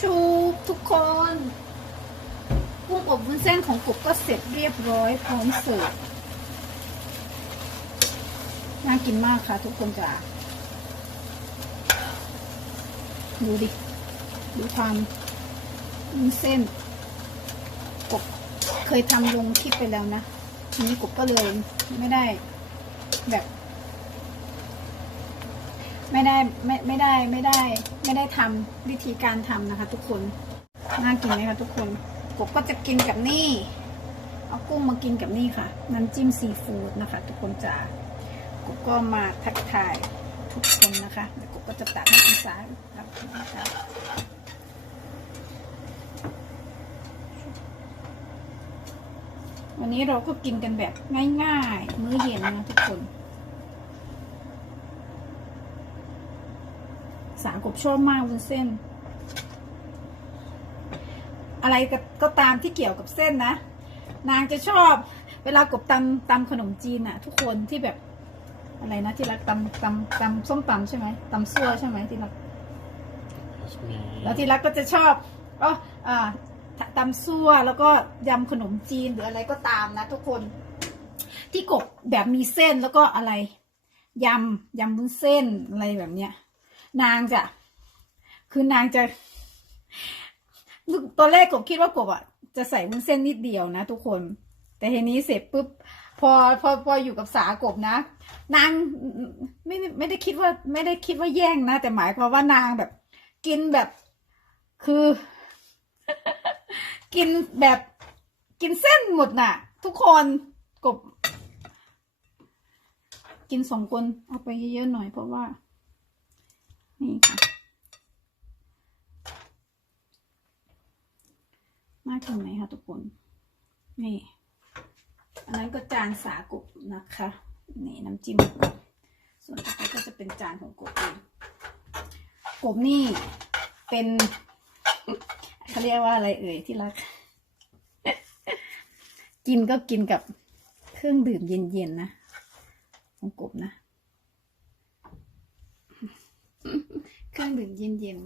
ชูทุกคนกุ้งอบวุ้นเส้นของกบก็เสร็จเรียบร้อยพร้อมเสิร์ฟน่ากินมากค่ะ ทุกคนจ๋าดูดิ ดูความวุ้นเส้น กบเคยทำลงคลิปไปแล้วนะทีนี้กบก็เลยไม่ได้แบบ ไม่ได้ไม่ไม่ได้ไม่ได้ ไม่ได้ทำวิธีการทำนะคะ ทุกคนน่ากินไหมคะทุกคนกบก็จะกินกับนี่เอากุ้งมากินกับนี่ค่ะ น้ำจิ้มซีฟู้ดนะคะ ทุกคนจ๋ากบก็มาทักทายทุกคนนะคะเดี๋ยวกบก็จะตัดให้คุณซ้ายครับนะคะวันนี้เราก็กินกันแบบง่าย ๆ มื้อเย็นนะทุกคน สากบชอบมากวุ้นเส้น อะไรก็ก็ตามที่เกี่ยวกับเส้นนะ นางจะชอบ เวลากบตำตำขนมจีนอะทุกคนที่แบบอะไรนะที่รักตำตำตำส้มตำใช่ไหมตำซั่วใช่ไหมที่รักแล้วที่รักก็จะชอบอ๋ออ่าตำซั่วแล้วก็ยำขนมจีนหรืออะไรก็ตามนะ ทุกคน ที่กบแบบมีเส้นแล้วก็อะไรยำยำบุ้นเส้นอะไรแบบเนี้ย นางจะ คือนางจะตอนแรกกบคิดว่ากบอะจะใส่วุ้นเส้นนิดเดียวนะทุกคน แต่ทีนี้เสร็จปุ๊บพอพอพออยู่กับสากบนะ นางไม่ไม่ได้คิดว่าไม่ได้คิดว่าแย่งนะ แต่หมายความว่านางแบบ กินแบบคือ กินแบบกินเส้นหมดน่ะ ทุกคนกบ กินสองคนเอาไปเยอะๆหน่อยเพราะว่า นี่ค่ะน่ากินไหมคะทุกคน นี่ อันนั้นก็จานสากบนะคะ นี่น้ำจิ้ม ส่วนต่อไปก็จะเป็นจานของกบเองกบนี่เป็นเขาเรียกว่าอะไรเอ่ยที่รัก กินก็กินกับเครื่องดื่มเย็นๆนะของกบนะ เครื่องดื่มเย็น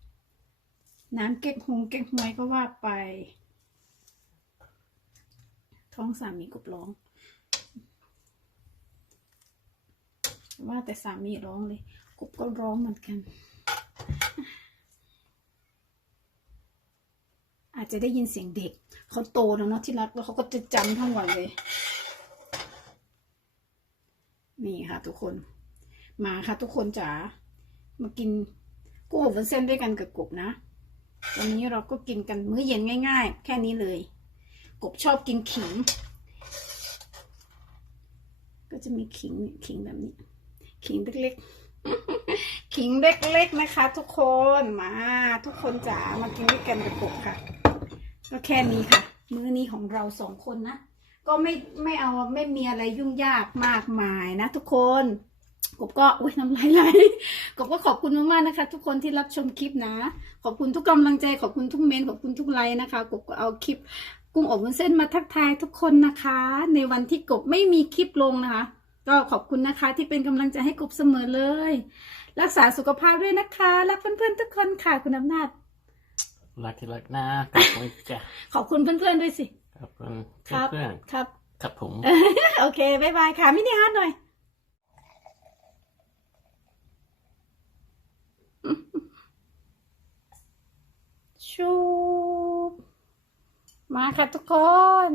ๆ น้ำเก๊กฮงเก๊กฮวยก็ว่าไป ท้องสามีกบร้อง ว่าแต่สามีร้องเลย กบก็ร้องเหมือนกัน อาจจะได้ยินเสียงเด็ก เขาโตแล้วเนาะที่รักแล้วเขาก็จะจำทั้งวันเลย นี่ค่ะทุกคนมาค่ะทุกคนจ๋า มากินกุ้งอบวุ้นเส้นด้วยกันกับกบนะวันนี้เราก็กินกันมื้อเย็นง่าย ๆ แค่นี้เลย กบชอบกินขิง ก็จะมีขิงขิงแบบนี้ ขิงเล็กๆ ขิงเล็กๆนะคะ ทุกคนมาทุกคนจ๋ามากินด้วยกันกับกบค่ะ ก็แค่นี้ค่ะ มื้อนี้ของเราสองคนนะก็ไม่ไม่เอาไม่มีอะไรยุ่งยากมากมายนะทุกคน กบก็อุ้ยน้ำลายไหลกบก็ขอบคุณมากๆนะคะ ทุกคนที่รับชมคลิปนะ ขอบคุณทุกกำลังใจ ขอบคุณทุกเมนต์ขอบคุณทุกไลค์นะคะกบก็เอาคลิป กุ้งอบวุ้นเส้นมาทักทายทุกคนนะคะ ในวันที่กบไม่มีคลิปลงนะคะ ก็ขอบคุณนะคะที่เป็นกำลังใจให้กบเสมอเลย รักษาสุขภาพด้วยนะคะรักเพื่อนๆทุกคนค่ะคุณอำนาจรักที่รักนะกับคุณจ้ะขอบคุณเพื่อนๆด้วยสิขอบคุณครับเพื่อนครับๆครับผม โอเคบายบายค่ะมินิฮาร์ดหน่อย ชูบ มาค่ะทุกคน